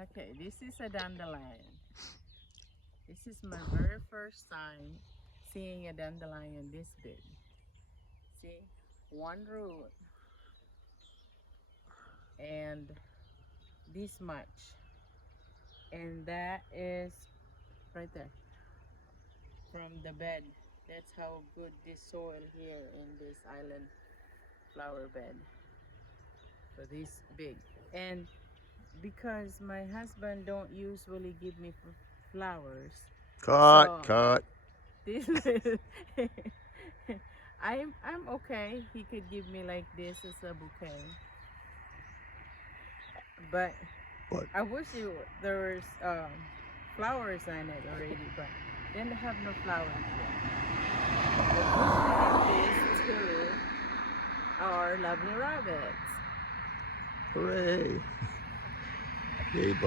Okay, this is a dandelion. This is my very first time seeing a dandelion this big. See, one root and this much. And that is right there from the bed. That's how good this soil here in this island flower bed for this big. And because my husband don't usually give me flowers, Cut, so cut. this I'm okay. He could give me like this as a bouquet, but What? I wish there was flowers on it already, but then they have no flowers yet. But usually these two are lovely rabbits. Hooray. Yay, bunny.